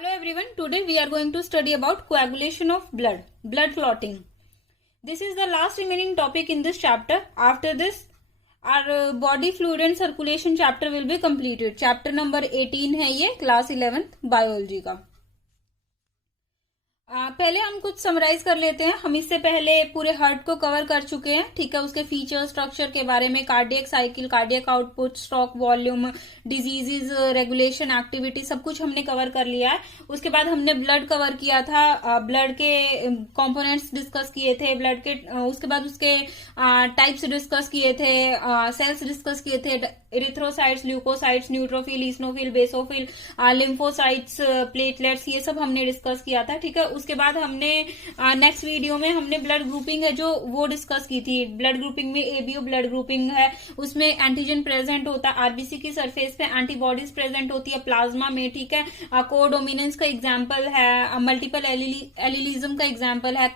Hello everyone, today we are going to study about coagulation of blood clotting. This is the last remaining topic in this chapter. After this, our body fluid and circulation chapter will be completed. Chapter number 18 है ये, class 11th biology का. पहले हम कुछ summarise कर लेते हैं. हम इससे पहले पूरे हार्ट को कवर कर चुके हैं, ठीक है. उसके फीचर स्ट्रक्चर के बारे में, cardiac cycle, cardiac output, stroke volume, diseases, regulation, activity, सब कुछ हमने कवर कर लिया है. उसके बाद हमने ब्लड कवर किया था, ब्लड के कंपोनेंट्स डिस्कस किए थे, ब्लड के उसके बाद उसके टाइप्स डिस्कस किए थे, सेल्स डिस्कस किए थे, erythrocytes, leucocytes, neutrophil, eosinophil, basophil, lymphocytes, platelets, ये सब हमने डिस्कस किया था, ठीक है. उसके बाद हमने नेक्स्ट वीडियो में हमने ब्लड ग्रुपिंग है जो वो डिस्कस की थी. ब्लड ग्रुपिंग में एबीओ ब्लड ग्रुपिंग है, उसमें एंटीजन प्रेजेंट होता है, आरबीसी की सरफेस पे एंटीबॉडीज प्रेजेंट होती है प्लाज्मा में, ठीक है. कोडोमिनेंस का एग्जांपल है, मल्टीपल एलिलिज्म का एग्जांपल है,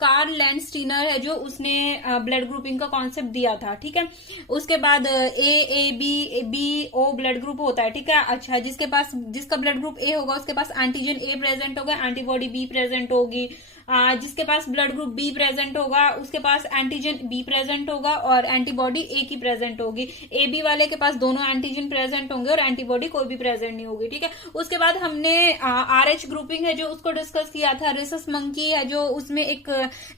कार्ल लैंडस्टीनर है जो उसने ब्लड ग्रुपिंग का कॉन्सेप्ट दिया था, ठीक है. उसके बाद A B B O blood group होता है, ठीक है. अच्छा, जिसका ब्लड ग्रुप ए होगा उसके पास एंटीजन ए प्रेजेंट होगा, एंटीबॉडी बी प्रेजेंट होगी. जिसके पास ब्लड ग्रुप बी प्रेजेंट होगा उसके पास एंटीजन बी प्रेजेंट होगा और एंटीबॉडी ए की प्रेजेंट होगी. ए बी वाले के पास दोनों एंटीजन प्रेजेंट होंगे और एंटीबॉडी कोई भी प्रेजेंट नहीं होगी, ठीक है. उसके बाद हमने आरएच ग्रुपिंग है जो उसको डिस्कस किया था. रिसस मंकी है जो उसमें एक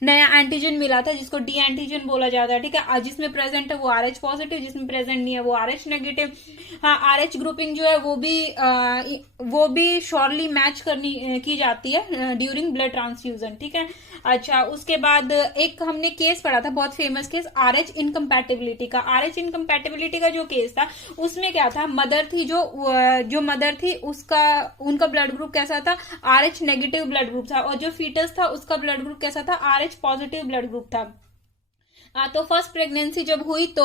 नया एंटीजन मिला था जिसको डी एंटीजन बोला जाता है, ठीक है. जिसमें प्रेजेंट है वो आरएच पॉजिटिव, जिसमें प्रेजेंट नहीं है वो आरएच नेगेटिव. हाँ, आरएच ग्रुपिंग जो है वो भी श्योरली मैच की जाती है ड्यूरिंग ब्लड ट्रांसफ्यूजन, ठीक है. अच्छा, उसके बाद एक हमने केस पढ़ा था, बहुत फेमस केस, आरएच इनकम्पैटिबिलिटी का. आरएच इनकम्पैटिबिलिटी का जो केस था उसमें क्या था, मदर थी जो मदर थी उनका ब्लड ग्रुप कैसा था, आरएच नेगेटिव ब्लड ग्रुप था, और जो फीटस था उसका ब्लड ग्रुप कैसा था, आरएच पॉजिटिव ब्लड ग्रुप था. तो फर्स्ट प्रेगनेंसी जब हुई तो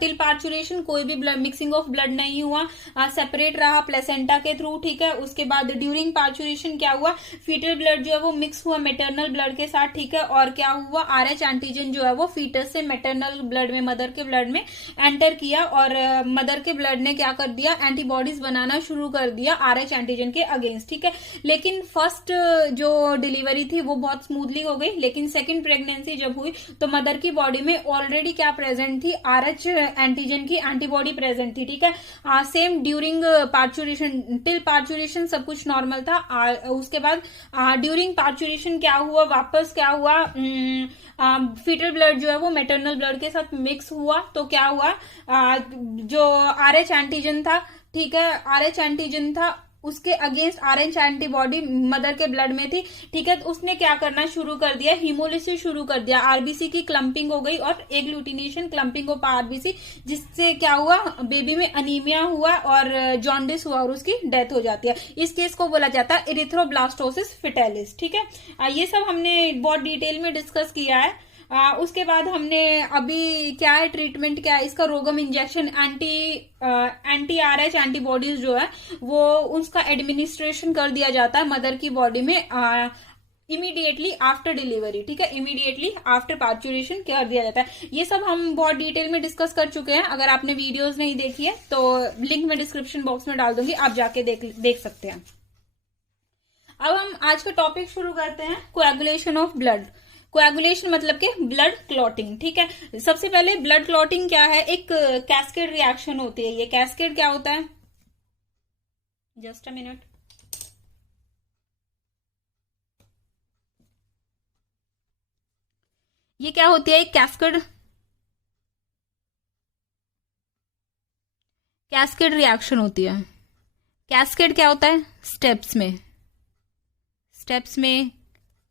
टिल पार्चुरेशन कोई भी मिक्सिंग ऑफ ब्लड नहीं हुआ, सेपरेट रहा प्लेसेंटा के थ्रू, ठीक है. उसके बाद ड्यूरिंग पार्चुरेशन क्या हुआ, फीटल ब्लड जो है वो मिक्स हुआ मेटरनल ब्लड के साथ, ठीक है. और क्या हुआ, आरएच एंटीजन जो है वो फीटस से मेटरनल ब्लड में, मदर के ब्लड में एंटर किया और मदर के ब्लड ने क्या कर दिया, एंटीबॉडीज बनाना शुरू कर दिया आरएच एंटीजन के अगेंस्ट, ठीक है. लेकिन फर्स्ट जो डिलीवरी थी वो बहुत स्मूथली हो गई, लेकिन सेकेंड प्रेगनेंसी जब हुई तो मदर की बॉडी में ऑलरेडी क्या प्रेजेंट थी, आरएच एंटीजन की एंटीबॉडी प्रेजेंट थी, ठीक है. Same during parturition, till parturition सब कुछ नॉर्मल था. उसके बाद ड्यूरिंग पार्चुरेशन क्या हुआ, वापस क्या हुआ, फीटल ब्लड जो है वो मेटरनल ब्लड के साथ मिक्स हुआ. तो क्या हुआ, जो आरएच एंटीजन था, ठीक है, आरएच एंटीजन था उसके अगेंस्ट आरएच एंटीबॉडी मदर के ब्लड में थी, ठीक है. तो उसने क्या करना शुरू कर दिया, हीमोलिसिस शुरू कर दिया, आरबीसी की क्लम्पिंग हो गई और एग्लूटिनेशन, क्लम्पिंग ऑफ आरबीसी, जिससे क्या हुआ, बेबी में अनीमिया हुआ और जॉन्डिस हुआ और उसकी डेथ हो जाती है. इस केस को बोला जाता है इरिथ्रोब्लास्टोसिस फिटेलिस, ठीक है. ये सब हमने बहुत डिटेल में डिस्कस किया है. उसके बाद हमने अभी क्या है, ट्रीटमेंट क्या है इसका, रोगम इंजेक्शन, एंटी आरएच एंटीबॉडीज जो है वो उसका एडमिनिस्ट्रेशन कर दिया जाता है मदर की बॉडी में इमीडिएटली आफ्टर डिलीवरी, ठीक है. इमीडिएटली आफ्टर पार्चुरेशन कर दिया जाता है. ये सब हम बहुत डिटेल में डिस्कस कर चुके हैं. अगर आपने वीडियोस नहीं देखी है तो लिंक में डिस्क्रिप्शन बॉक्स में डाल दूंगी, आप जाके देख सकते हैं. अब हम आज का टॉपिक शुरू करते हैं, कोएगुलेशन ऑफ ब्लड. कोएगुलेशन मतलब के ब्लड क्लॉटिंग, ठीक है. सबसे पहले ब्लड क्लॉटिंग क्या है, एक कैस्केड रिएक्शन होती है. ये कैस्केड क्या होता है, जस्ट अ मिनट. ये क्या होती है, एक कैस्केड रिएक्शन होती है. कैस्केड क्या होता है, स्टेप्स में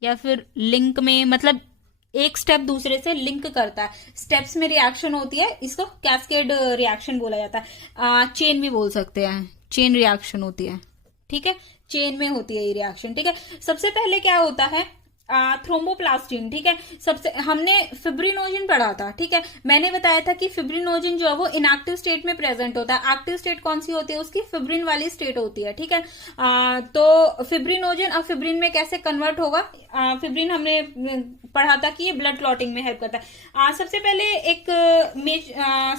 या फिर लिंक में, मतलब एक स्टेप दूसरे से लिंक करता है. स्टेप्स में रिएक्शन होती है, इसको कैस्केड रिएक्शन बोला जाता है. चेन भी बोल सकते हैं, चेन रिएक्शन होती है, ठीक है. चेन में होती है ये रिएक्शन, ठीक है. सबसे पहले क्या होता है, थ्रोम्बोप्लास्टिन, ठीक है। सबसे हमने फिब्रिनोजन पढ़ा था, ठीक है। मैंने बताया था कि फिब्रिनोजन जो है वो इनएक्टिव स्टेट में प्रेजेंट होता है। एक्टिव स्टेट कौन सी होती है उसकी? फिब्रिन वाली स्टेट होती है, ठीक है। तो फिब्रिनोजन अब फिब्रिन में कैसे कन्वर्ट होगा? फिब्रिन हमने पढ़ा था कि ये ब्लड क्लॉटिंग में हेल्प करता है। सबसे पहले एक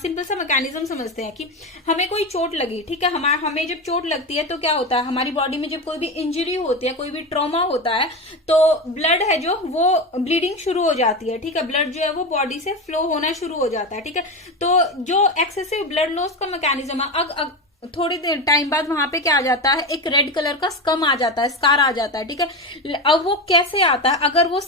सिंपल सा मैकेनिज्म समझते हैं कि हमें कोई चोट लगी, ठीक है। हमें जब चोट लगती है तो क्या होता है, हमारी बॉडी में जब कोई भी इंजरी होती है, कोई भी ट्रॉमा होता है, तो ब्लड है जो वो ब्लीडिंग शुरू हो जाती है, ठीक है। ब्लड जो है वो बॉडी से फ्लो होना शुरू हो जाता है, ठीक है। तो जो एक्सेसिव ब्लड लॉस का मैकेनिज्म है, थोड़ी देर टाइम बाद वहां पे क्या आ जाता है, एक रेड कलर का स्कम आ जाता है, स्कार आ जाता है, ठीक है। अब वो कैसे आता है? अगर वो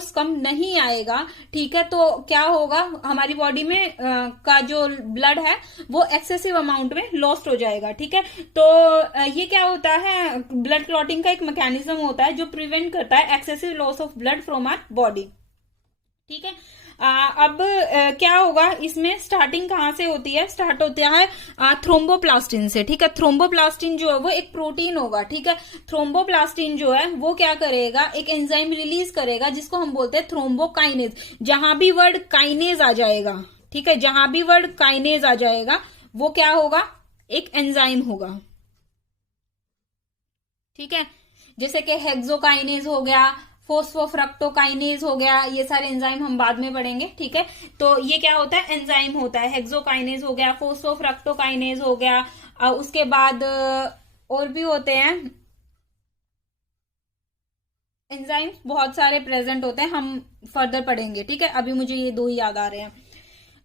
स्कम नहीं आएगा, ठीक है, तो क्या होगा, हमारी बॉडी में का जो ब्लड है वो एक्सेसिव अमाउंट में लॉस्ट हो जाएगा, ठीक है। तो ये क्या होता है, ब्लड क्लॉटिंग का एक मैकेनिज्म होता है जो प्रिवेंट करता है excessive loss of blood from our body, ठीक है। अब क्या होगा इसमें, स्टार्टिंग कहां से होती है? स्टार्ट होता है थ्रोम्बोप्लास्टिन से, ठीक है। थ्रोम्बोप्लास्टिन जो है वो एक प्रोटीन होगा, ठीक है। थ्रोम्बोप्लास्टिन जो है वो क्या करेगा, एक एंजाइम रिलीज करेगा जिसको हम बोलते हैं थ्रोम्बोकाइनेज। जहां भी वर्ड काइनेज आ जाएगा, ठीक है, जहां भी वर्ड काइनेज आ जाएगा वो क्या होगा, एक एंजाइम होगा, ठीक है। जैसे कि हेक्सोकाइनेज हो गया, फोस्फोफ्रक्टोकाइनेज हो गया, ये सारे एंजाइम हम बाद में पढ़ेंगे, ठीक है। तो ये क्या होता है, एंजाइम होता है। हेक्सोकाइनेज हो गया, फोस्फोफ्रक्टोकाइनेज हो गया, उसके बाद और भी होते हैं एंजाइम्स, बहुत सारे प्रेजेंट होते हैं, हम फर्दर पढ़ेंगे, ठीक है। अभी मुझे ये दो ही याद आ रहे हैं।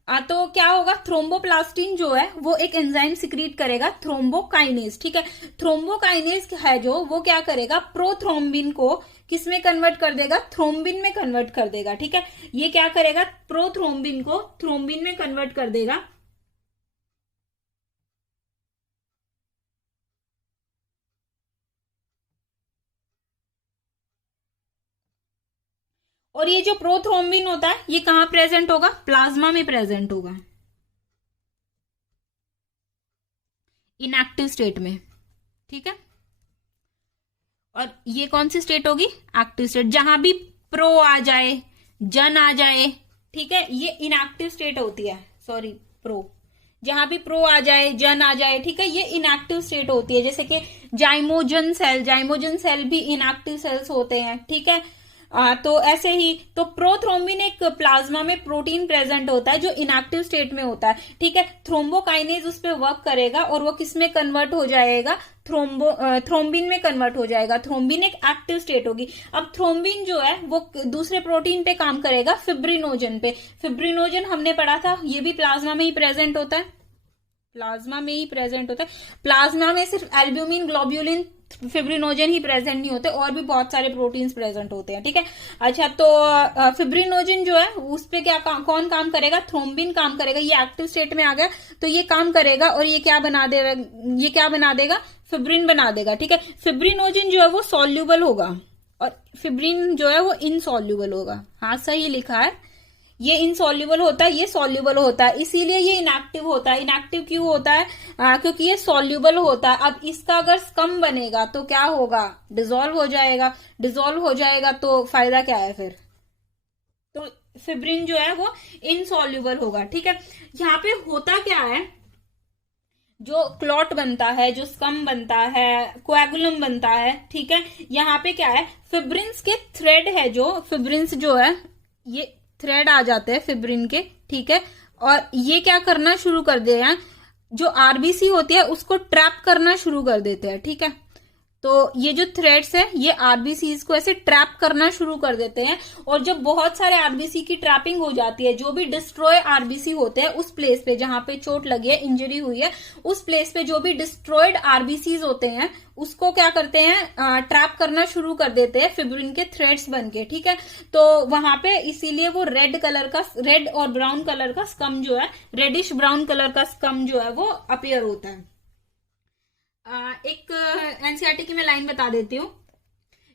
तो क्या होगा, थ्रोम्बोप्लास्टिन जो है वो एक एंजाइम सिक्रीट करेगा, थ्रोम्बोकाइनेज, ठीक है। थ्रोम्बोकाइनेज है जो वो क्या करेगा, प्रोथ्रोम्बिन को किस में कन्वर्ट कर देगा, थ्रोम्बिन में कन्वर्ट कर देगा, ठीक है। ये क्या करेगा, प्रोथ्रोम्बिन को थ्रोम्बिन में कन्वर्ट कर देगा। और ये जो प्रोथ्रोम्बिन होता है ये कहां प्रेजेंट होगा, प्लाज्मा में प्रेजेंट होगा, इनएक्टिव स्टेट में, ठीक है। और ये कौन सी स्टेट होगी, एक्टिव स्टेट। जहां भी प्रो आ जाए, जन आ जाए, ठीक है, ये इनएक्टिव स्टेट होती है, सॉरी प्रो, जहां भी प्रो आ जाए, जन आ जाए, ठीक है, ये इनएक्टिव स्टेट होती है। जैसे कि जाइमोजन सेल भी इनएक्टिव सेल्स होते हैं, ठीक है। तो ऐसे ही तो प्रोथ्रोम्बिन एक प्लाज्मा में प्रोटीन प्रेजेंट होता है जो इनएक्टिव स्टेट में होता है, ठीक है। थ्रोम्बोकाइनेज उस पर वर्क करेगा और वो किस में कन्वर्ट हो जाएगा, थ्रोम्बिन में कन्वर्ट हो जाएगा। थ्रोम्बिन एक एक्टिव स्टेट होगी। अब थ्रोम्बिन जो है वो दूसरे प्रोटीन पे काम करेगा, फिब्रिनोजन पे। फिब्रिनोजन हमने पढ़ा था, ये भी प्लाज्मा में ही प्रेजेंट होता है, प्लाज्मा में ही प्रेजेंट होता है। प्लाज्मा में सिर्फ एल्ब्यूमिन, ग्लोब्यूलिन, फिब्रिनोजन ही प्रेजेंट नहीं होते, और भी बहुत सारे प्रोटीन्स प्रेजेंट होते हैं, ठीक है। अच्छा, तो फिब्रिनोजन जो है उस पे क्या कौन काम करेगा, थ्रोम्बिन काम करेगा। ये एक्टिव स्टेट में आ गया तो ये काम करेगा और ये क्या बना देगा, ये क्या बना देगा, फिब्रिन बना देगा, ठीक है। फिब्रिनोजन जो है वो सॉल्यूबल होगा और फिब्रिन जो है वो इनसॉल्यूबल होगा। हाँ, सही लिखा है, ये इनसॉल्युबल होता है, ये सॉल्युबल होता है, इसीलिए ये इनएक्टिव होता है। इनएक्टिव क्यों होता है, क्योंकि ये सॉल्युबल होता है। अब इसका अगर स्कम बनेगा तो क्या होगा, डिसॉल्व हो जाएगा। डिसॉल्व हो जाएगा तो फायदा क्या है फिर, तो फिब्रिन जो है वो इनसॉल्युबल होगा, ठीक है। यहाँ पे होता क्या है, जो क्लॉट बनता है, जो स्कम बनता है, कोएगुलम बनता है, ठीक है। यहाँ पे क्या है, फिब्रिन्स के थ्रेड है, जो फिब्रिन्स जो है ये थ्रेड आ जाते हैं फिब्रिन के, ठीक है। और ये क्या करना शुरू कर दे हैं, जो आरबीसी होती है उसको ट्रैप करना शुरू कर देते हैं, ठीक है। तो ये जो थ्रेड्स है ये आरबीसी को ऐसे ट्रैप करना शुरू कर देते हैं। और जब बहुत सारे आरबीसी की ट्रैपिंग हो जाती है, जो भी डिस्ट्रॉय आरबीसी होते हैं उस प्लेस पे जहां पे चोट लगी है, इंजरी हुई है, उस प्लेस पे जो भी डिस्ट्रॉयड आरबीसीज होते हैं उसको क्या करते हैं, ट्रैप करना शुरू कर देते हैं फिब्रिन के थ्रेड्स बनके, ठीक है। तो वहां पे इसीलिए वो रेड और ब्राउन कलर का स्कम जो है, रेडिश ब्राउन कलर का स्कम जो है वो अपीयर होता है। एक एनसीईआरटी की मैं लाइन बता देती हूँ।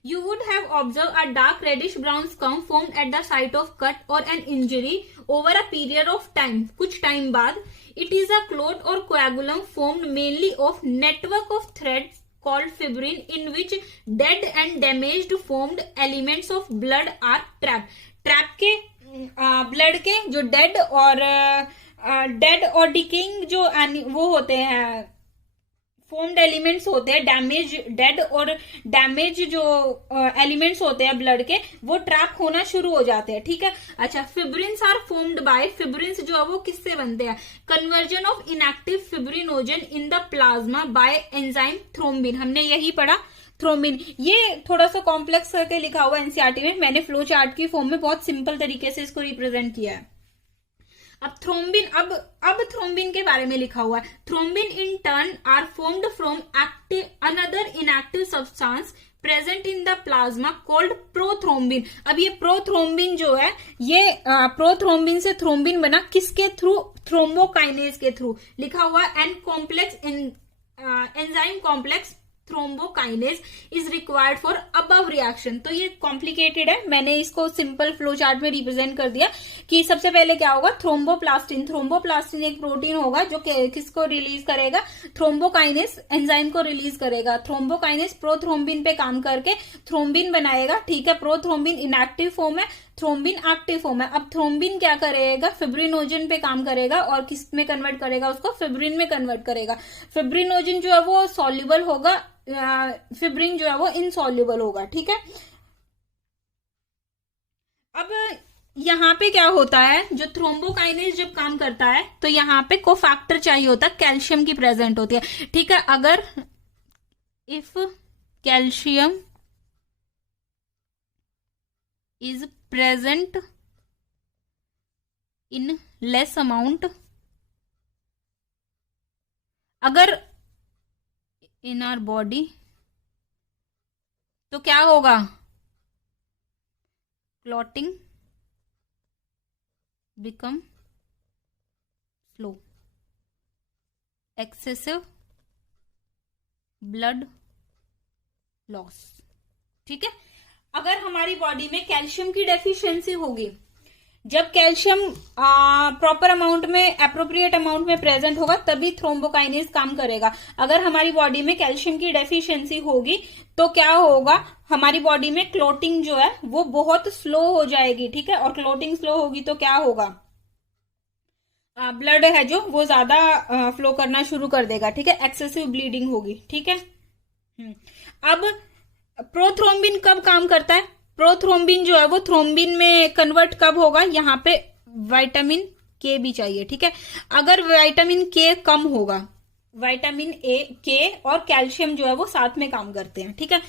You would have observed a dark reddish brown scum formed at the site of cut or an injury over a period of time. कुछ टाइम बाद, it is a clot or coagulum formed mainly of network of threads called fibrin in which dead and damaged formed elements of blood are trapped. Trap के blood के जो dead और decaying जो वो होते हैं फॉर्म्ड एलिमेंट्स होते हैं, डैमेज डेड और डैमेज जो एलिमेंट्स होते हैं ब्लड के, वो ट्रैप होना शुरू हो जाते हैं, ठीक है। अच्छा, फिब्रिन्स आर फॉर्म्ड बाय, फिब्रिन्स जो है वो किससे बनते हैं? Conversion of inactive fibrinogen in the plasma bye enzyme thrombin. हमने यही पढ़ा, थ्रोम्बिन। ये थोड़ा सा कॉम्प्लेक्स करके लिखा हुआ एनसीईआरटी में, मैंने फ्लो चार्ट की फॉर्म में बहुत सिंपल तरीके से इसको रिप्रेजेंट किया है। अब थ्रोम्बिन, अब थ्रोम्बिन के बारे में लिखा हुआ है। Thrombin in turn are formed from active another inactive substance present in the plasma called prothrombin. अब ये प्रोथ्रोम्बिन जो है, ये प्रोथ्रोम्बिन से थ्रोम्बिन बना किसके थ्रू? थ्रोम्बोकाइनेज के थ्रू। लिखा हुआ an complex enzyme complex thrombokinase is required for above reaction. तो ये कॉम्प्लिकेटेड है, मैंने इसको सिंपल फ्लो चार्ट में रिप्रेजेंट कर दिया कि सबसे पहले क्या होगा? थ्रोम्बोप्लास्टिन। थ्रोम्बोप्लास्टिन एक प्रोटीन होगा जो किसको रिलीज करेगा? थ्रोम्बोकाइनेज एंजाइम को रिलीज करेगा। थ्रोम्बोकाइनेज प्रोथ्रोम्बिन पे काम करके थ्रोम्बिन बनाएगा, ठीक है। प्रोथ्रोम्बिन इनएक्टिव फॉर्म है, थ्रोम्बिन एक्टिव फॉर्म है। अब थ्रोम्बिन क्या करेगा? फिब्रिनोजन पे काम करेगा और किस में कन्वर्ट करेगा? उसको फिब्रिन में कन्वर्ट करेगा। फिब्रिनोजन जो है वो सॉल्युबल होगा, फिब्रिन जो है वो इनसॉल्युबल होगा, ठीक है। अब यहाँ पे क्या होता है? जो थ्रोम्बोकाइनेज जब काम करता है तो यहाँ पे कोफैक्टर चाहिए होता है, कैल्शियम की प्रेजेंट होती है, ठीक है। अगर if calcium is present in less amount, अगर in our body, तो क्या होगा? clotting become slow, excessive blood loss, ठीक है। अगर हमारी बॉडी में कैल्शियम की डेफिशिएंसी होगी, जब कैल्शियम प्रॉपर अमाउंट में, एप्रोप्रिएट अमाउंट में प्रेजेंट होगा, तभी थ्रोम्बोकाइनेज काम करेगा। अगर हमारी बॉडी में कैल्शियम की डेफिशिएंसी होगी तो क्या होगा? हमारी बॉडी में क्लोटिंग जो है वो बहुत स्लो हो जाएगी, ठीक है। और क्लोटिंग स्लो होगी तो क्या होगा? ब्लड है जो वो ज्यादा फ्लो करना शुरू कर देगा, ठीक है। एक्सेसिव ब्लीडिंग होगी, ठीक है। अब प्रोथ्रोम्बिन कब काम करता है? प्रोथ्रोम्बिन जो है वो थ्रोम्बिन में कन्वर्ट कब होगा? यहाँ पे विटामिन के भी चाहिए, ठीक है। अगर विटामिन के कम होगा, विटामिन ए के और कैल्शियम जो है वो साथ में काम करते हैं, ठीक है।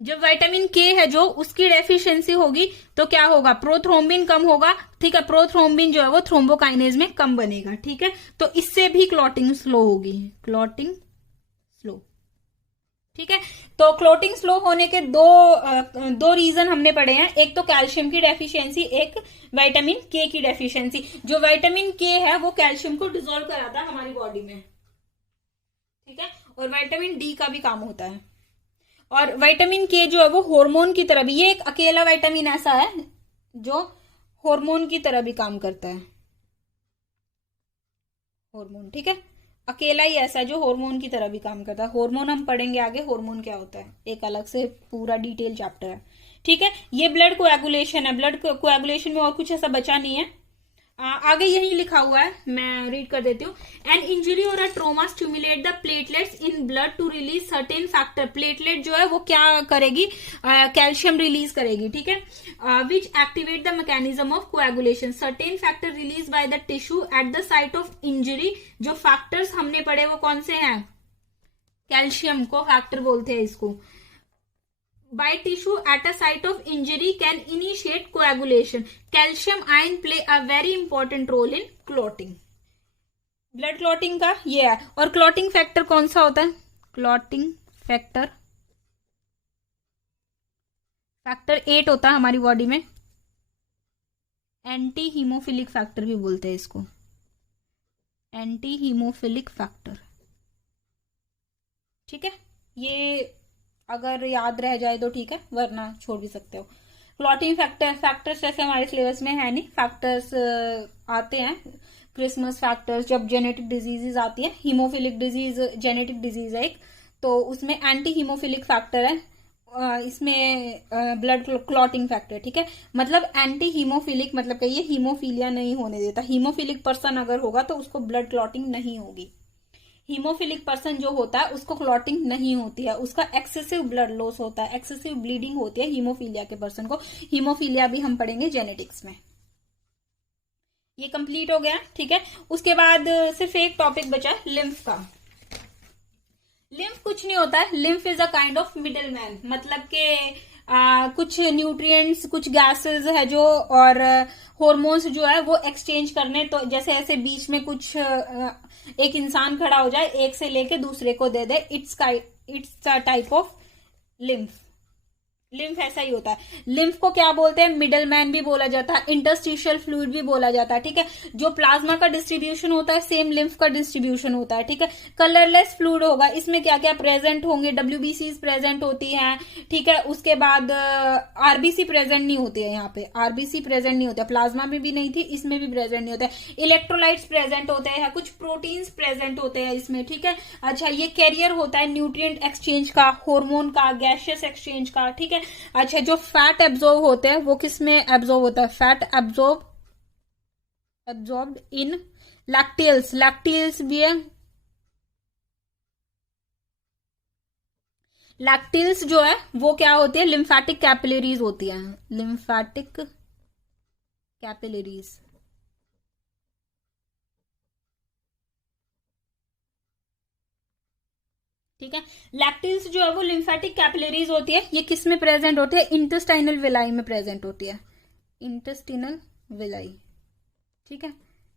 जब विटामिन के है जो, उसकी डेफिशिएंसी होगी तो क्या होगा? प्रोथ्रोम्बिन कम होगा, ठीक है। प्रोथ्रोम्बिन जो है वो थ्रोम्बोकाइनेज में कम बनेगा, ठीक है। तो इससे भी क्लॉटिंग स्लो होगी, क्लॉटिंग स्लो, ठीक है। तो क्लोटिंग स्लो होने के दो रीजन हमने पढ़े हैं, एक तो कैल्शियम की डेफिशिएंसी, एक विटामिन के की डेफिशिएंसी। जो विटामिन के है वो कैल्शियम को डिसॉल्व कराता है हमारी बॉडी में, ठीक है। और विटामिन डी का भी काम होता है। और विटामिन के जो है वो हार्मोन की तरह भी, ये एक अकेला विटामिन ऐसा है जो हार्मोन की तरह भी काम करता है, हार्मोन, ठीक है। अकेला ही ऐसा है जो हार्मोन की तरह भी काम करता है। हार्मोन हम पढ़ेंगे आगे, हार्मोन क्या होता है, एक अलग से पूरा डिटेल चैप्टर है, ठीक है। ये ब्लड कोएगुलेशन है, ब्लड कोएगुलेशन में और कुछ ऐसा बचा नहीं है। आगे यही लिखा हुआ है, मैं रीड कर देती हूँ। एन इंजरी और a trauma stimulate the platelets in blood to release certain factor. Platelet जो है वो क्या करेगी? कैल्शियम रिलीज करेगी, ठीक है। Which activate the mechanism of coagulation. Certain factor release by the tissue at the site of injury. जो factors हमने पढ़े वो कौन से हैं? कैल्शियम को फैक्टर बोलते हैं इसको। by tissue at a site of injury can initiate coagulation. Calcium ion play a very important role in clotting. Blood clotting का ये है। और क्लॉटिंग फैक्टर कौन सा होता है? क्लॉटिंग फैक्टर फैक्टर 8 होता है हमारी बॉडी में। एंटी हीमोफिलिक फैक्टर भी बोलते हैं इसको, एंटी हीमोफिलिक फैक्टर, ठीक है। ये अगर याद रह जाए तो ठीक है, वरना छोड़ भी सकते हो। क्लॉटिंग फैक्टर्स जैसे हमारे सिलेबस में है नहीं, फैक्टर्स आते हैं क्रिसमस फैक्टर्स, जब जेनेटिक डिजीजेज आती है, हीमोफिलिक डिजीज जेनेटिक डिजीज है एक, तो उसमें एंटी हीमोफिलिक फैक्टर है, इसमें ब्लड क्लॉटिंग फैक्टर, ठीक है। मतलब एंटी हीमोफिलिक मतलब कहिए हीमोफीलिया नहीं होने देता। हीमोफिलिक पर्सन अगर होगा तो उसको ब्लड क्लॉटिंग नहीं होगी। हीमोफिलिक पर्सन जो होता है उसको क्लॉटिंग नहीं होती है, उसका एक्सेसिव ब्लड लॉस होता है, एक्सेसिव ब्लीडिंग होती है हीमोफीलिया के पर्सन को। हीमोफीलिया भी हम पढ़ेंगे जेनेटिक्स में। ये कंप्लीट हो गया, ठीक है। उसके बाद सिर्फ एक टॉपिक बचा लिम्फ का। लिम्फ कुछ नहीं होता है, lymph is a kind of middle man, मतलब के कुछ न्यूट्रिएंट्स, कुछ गैसेस है जो, और हॉर्मोन्स जो है वो एक्सचेंज करने, तो जैसे ऐसे बीच में कुछ एक इंसान खड़ा हो जाए, एक से लेके दूसरे को दे दे, it's a type of lymph. Lymph ऐसा ही होता है। लिम्फ को क्या बोलते हैं, मिडल मैन भी बोला जाता है, इंटरस्टिशियल फ्लूइड भी बोला जाता है, ठीक है। जो प्लाज्मा का डिस्ट्रीब्यूशन होता है सेम लिम्फ का डिस्ट्रीब्यूशन होता है, ठीक है। कलरलेस फ्लूइड होगा, इसमें क्या क्या प्रेजेंट होंगे, WBCs प्रेजेंट होती हैं, ठीक है। उसके बाद RBC प्रेजेंट नहीं होती है, यहाँ पे RBC प्रेजेंट नहीं होता, प्लाज्मा में भी नहीं थी, इसमें भी प्रेजेंट नहीं होता है। इलेक्ट्रोलाइट्स प्रेजेंट होते हैं, कुछ प्रोटीन्स प्रेजेंट होते हैं इसमें, ठीक है। अच्छा, ये कैरियर होता है न्यूट्रिएंट एक्सचेंज का, हार्मोन का, गैसियस एक्सचेंज का, ठीक है। अच्छा, जो फैट एब्जॉर्ब होते हैं वो किस में एब्जॉर्ब होता है, फैट एब्जॉर्ब्ड इन लैक्टियल्स, लैक्टियल्स भी है। लैक्टियल्स जो है वो क्या होती है, लिम्फेटिक कैपिलरीज होती है, लिम्फेटिक कैपिलरीज, ठीक है। लैक्टिल्स जो है वो लिम्फेटिक कैपिलरीज होती है, ये किस में प्रेजेंट होती है, इंटेस्टाइनल विलाई में प्रेजेंट होती है, इंटेस्टिनल विलाई, ठीक है।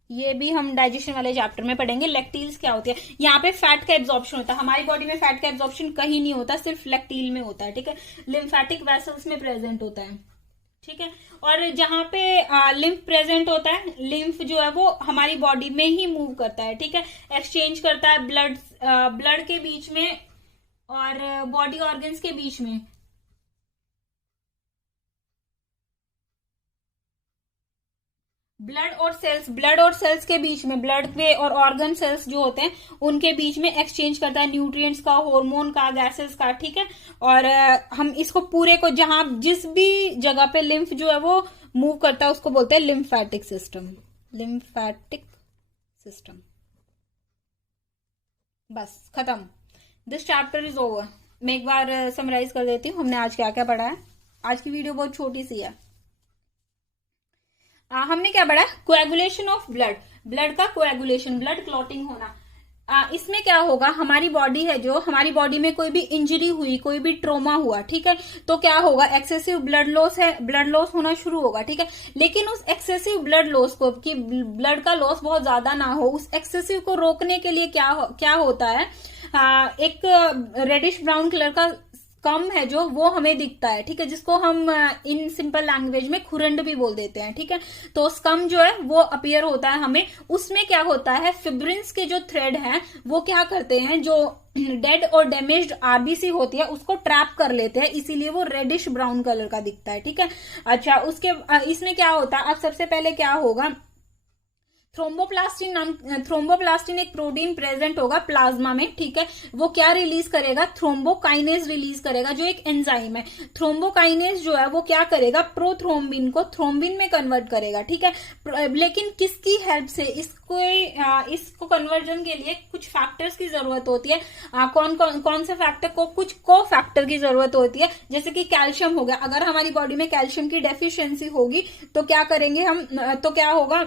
ये भी हम डाइजेशन वाले चैप्टर में पढ़ेंगे। लैक्टिल्स क्या होती है, यहाँ पे फैट का एब्जॉर्प्शन होता है, हमारी बॉडी में फैट का एब्जॉर्प्शन कहीं नहीं होता, सिर्फ लैक्टिल में होता है, ठीक है। लिम्फेटिक वेसल्स में प्रेजेंट होता है, ठीक है। और जहां पे लिम्फ प्रेजेंट होता है, लिम्फ जो है वो हमारी बॉडी में ही मूव करता है, ठीक है, एक्सचेंज करता है ब्लड के बीच में और बॉडी ऑर्गन्स के बीच में। ब्लड और सेल्स के बीच में, ब्लड के और ऑर्गन सेल्स जो होते हैं उनके बीच में एक्सचेंज करता है न्यूट्रिएंट्स का, हार्मोन का, गैसेस का, ठीक है। और हम इसको पूरे को, जहां जिस भी जगह पे लिम्फ जो है वो मूव करता है उसको बोलते हैं लिम्फेटिक सिस्टम, लिम्फेटिक सिस्टम। बस खत्म, दिस चैप्टर इज ओवर। मैं एक बार समराइज कर देती हूँ हमने आज क्या क्या पढ़ा है। आज की वीडियो बहुत छोटी सी है। हमने क्या पढ़ा, कोएगुलेशन ऑफ ब्लड, ब्लड का कोएगुलेशन, ब्लड क्लॉटिंग होना। इसमें क्या होगा, हमारी बॉडी है जो, हमारी बॉडी में कोई भी इंजरी हुई, कोई भी ट्रोमा हुआ, ठीक है, तो क्या होगा, एक्सेसिव ब्लड लॉस है, ब्लड लॉस होना शुरू होगा, ठीक है। लेकिन उस एक्सेसिव ब्लड लॉस को, कि ब्लड का लॉस बहुत ज्यादा ना हो, उस एक्सेसिव को रोकने के लिए क्या होता है, एक रेडिश ब्राउन कलर का स्कम है जो वो हमें दिखता है, ठीक है, जिसको हम इन सिंपल लैंग्वेज में खुरंड भी बोल देते हैं, ठीक है। तो स्कम जो है वो अपीयर होता है हमें, उसमें क्या होता है, फिब्रिन्स के जो थ्रेड हैं वो क्या करते हैं, जो डेड और डैमेज्ड RBC होती है उसको ट्रैप कर लेते हैं, इसीलिए वो रेडिश ब्राउन कलर का दिखता है, ठीक है। अच्छा, उसके इसमें क्या होता है, अब सबसे पहले क्या होगा, थ्रोम्बोप्लास्टिन एक प्रोटीन प्रेजेंट होगा प्लाज्मा में, ठीक है। वो क्या रिलीज करेगा, थ्रोम्बोकाइनेज रिलीज करेगा, जो एक एंजाइम है। थ्रोम्बोकाइनेज जो है वो क्या करेगा, प्रोथ्रोम्बिन को थ्रोम्बिन में कन्वर्ट करेगा, ठीक है। लेकिन किसकी हेल्प से, इसको कन्वर्जन के लिए कुछ फैक्टर्स की जरूरत होती है। कौन से फैक्टर को, कुछ को फैक्टर की जरूरत होती है, जैसे कि कैल्शियम हो गया। अगर हमारी बॉडी में कैल्शियम की डेफिशिएंसी होगी तो क्या करेंगे हम, तो क्या होगा,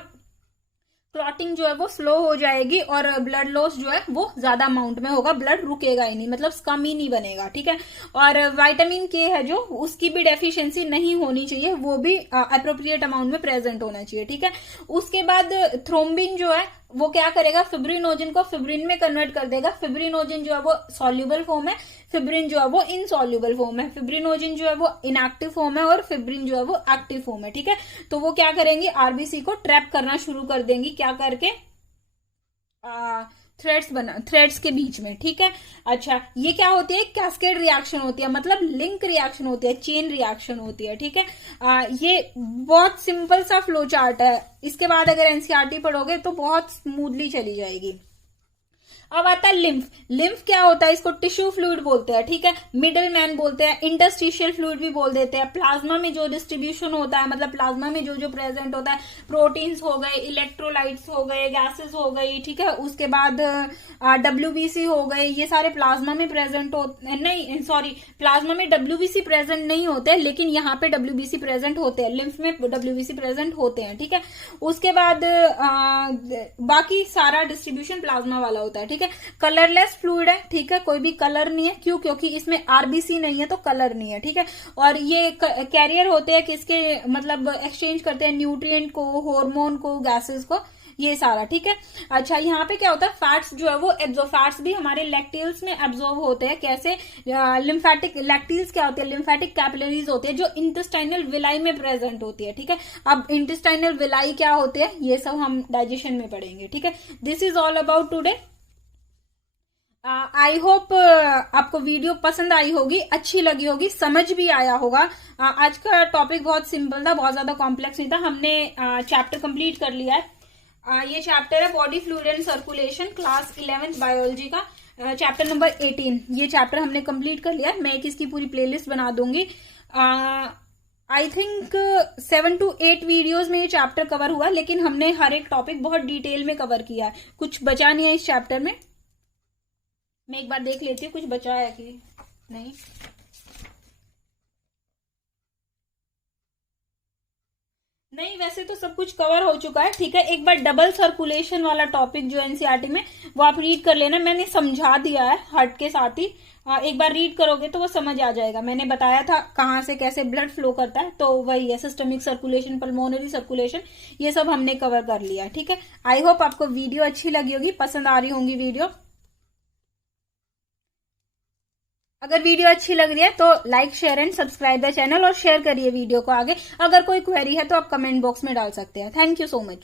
क्लॉटिंग जो है वो स्लो हो जाएगी और ब्लड लॉस जो है वो ज्यादा अमाउंट में होगा, ब्लड रुकेगा ही नहीं, मतलब कम ही नहीं बनेगा, ठीक है। और विटामिन के है जो, उसकी भी डेफिशिएंसी नहीं होनी चाहिए, वो भी अप्रोप्रिएट अमाउंट में प्रेजेंट होना चाहिए, ठीक है। उसके बाद थ्रोम्बिन जो है वो क्या करेगा, फिब्रिनोजन को फिब्रिन में कन्वर्ट कर देगा। फिब्रिनोजन जो है वो सॉल्युबल फॉर्म है, फिब्रिन जो है वो इनसॉल्युबल फॉर्म है। फिब्रिनोजन जो है वो इनएक्टिव फॉर्म है और फिब्रिन जो है वो एक्टिव फॉर्म है, ठीक है। तो वो क्या करेंगे, RBC को ट्रैप करना शुरू कर देंगी, क्या करके, थ्रेड्स के बीच में, ठीक है। अच्छा, ये क्या होती है, कैस्केड रिएक्शन होती है, मतलब लिंक रिएक्शन होती है, चेन रिएक्शन होती है, ठीक है। ये बहुत सिंपल सा फ्लो चार्ट है। इसके बाद अगर एनसीईआरटी पढ़ोगे तो बहुत स्मूथली चली जाएगी। अब आता है लिम्फ। लिम्फ क्या होता है, इसको टिश्यू फ्लूइड बोलते हैं, ठीक है। मिडल मैन बोलते हैं, इंटरस्टिशियल फ्लूइड भी बोल देते हैं। प्लाज्मा में जो डिस्ट्रीब्यूशन होता है, मतलब प्लाज्मा में जो जो प्रेजेंट होता है, प्रोटीन्स हो गए, इलेक्ट्रोलाइट्स हो गए, गैसेस हो गई, ठीक है। उसके बाद WBC हो गए, ये सारे प्लाज्मा में प्रेजेंट होते, नहीं सॉरी, प्लाज्मा में WBC प्रेजेंट नहीं होते, लेकिन यहाँ पे WBC प्रेजेंट होते हैं, लिम्फ में WBC प्रेजेंट होते हैं, ठीक है। उसके बाद बाकी सारा डिस्ट्रीब्यूशन प्लाज्मा वाला होता है, ठीक है। कलरलेस फ्लूइड है, ठीक है, कोई भी कलर नहीं है, क्यों, क्योंकि इसमें RBC नहीं है तो कलर नहीं है, ठीक है। और ये कैरियर होते हैं किसके, मतलब एक्सचेंज करते हैं न्यूट्रिएंट को, हार्मोन को, गैसेस को, ये सारा, ठीक है। अच्छा, यहाँ पे क्या होता है, फैट्स जो है वो एब्जॉर्ब, फैट्स भी हमारे लैक्टिल्स में एब्जॉर्ब होते हैं। कैसे, लिम्फेटिक, लैक्टिल्स क्या होते हैं, लिम्फेटिक कैपिलरीज होते हैं जो इंटेस्टाइनल विलाई में प्रेजेंट होती है, ठीक है। अब इंटेस्टाइनल विलाई क्या होते हैं, ये सब हम डाइजेशन में पढ़ेंगे, ठीक है। This is all about today. I hope आपको वीडियो पसंद आई होगी, अच्छी लगी होगी, समझ भी आया होगा। आज का टॉपिक बहुत सिंपल था, बहुत ज्यादा कॉम्प्लेक्स नहीं था। हमने चैप्टर कंप्लीट कर लिया है। ये चैप्टर है body fluid and circulation, class 11th biology का, चैप्टर नंबर 18। ये चैप्टर हमने कंप्लीट कर लिया है। मैं एक इसकी पूरी प्लेलिस्ट बना दूंगी। आई थिंक 7 to 8 वीडियोज में ये चैप्टर कवर हुआ, लेकिन हमने हर एक टॉपिक बहुत डिटेल में कवर किया है, कुछ बचा नहीं है इस चैप्टर में। मैं एक बार देख लेती हूँ कुछ बचा है कि नहीं। नहीं, वैसे तो सब कुछ कवर हो चुका है, ठीक है। एक बार डबल सर्कुलेशन वाला टॉपिक जो एनसीईआरटी में, वो आप रीड कर लेना। मैंने समझा दिया है हार्ट के साथ ही, एक बार रीड करोगे तो वो समझ आ जाएगा। मैंने बताया था कहाँ से कैसे ब्लड फ्लो करता है, तो वही है, सिस्टमिक सर्कुलेशन, पल्मोनरी सर्कुलेशन, ये सब हमने कवर कर लिया, ठीक है। आई होप आपको वीडियो अच्छी लगी होगी, पसंद आ रही होंगी वीडियो। अगर वीडियो अच्छी लग रही है तो like, share and subscribe the channel, और शेयर करिए वीडियो को आगे। अगर कोई क्वेरी है तो आप कमेंट बॉक्स में डाल सकते हैं। Thank you so much.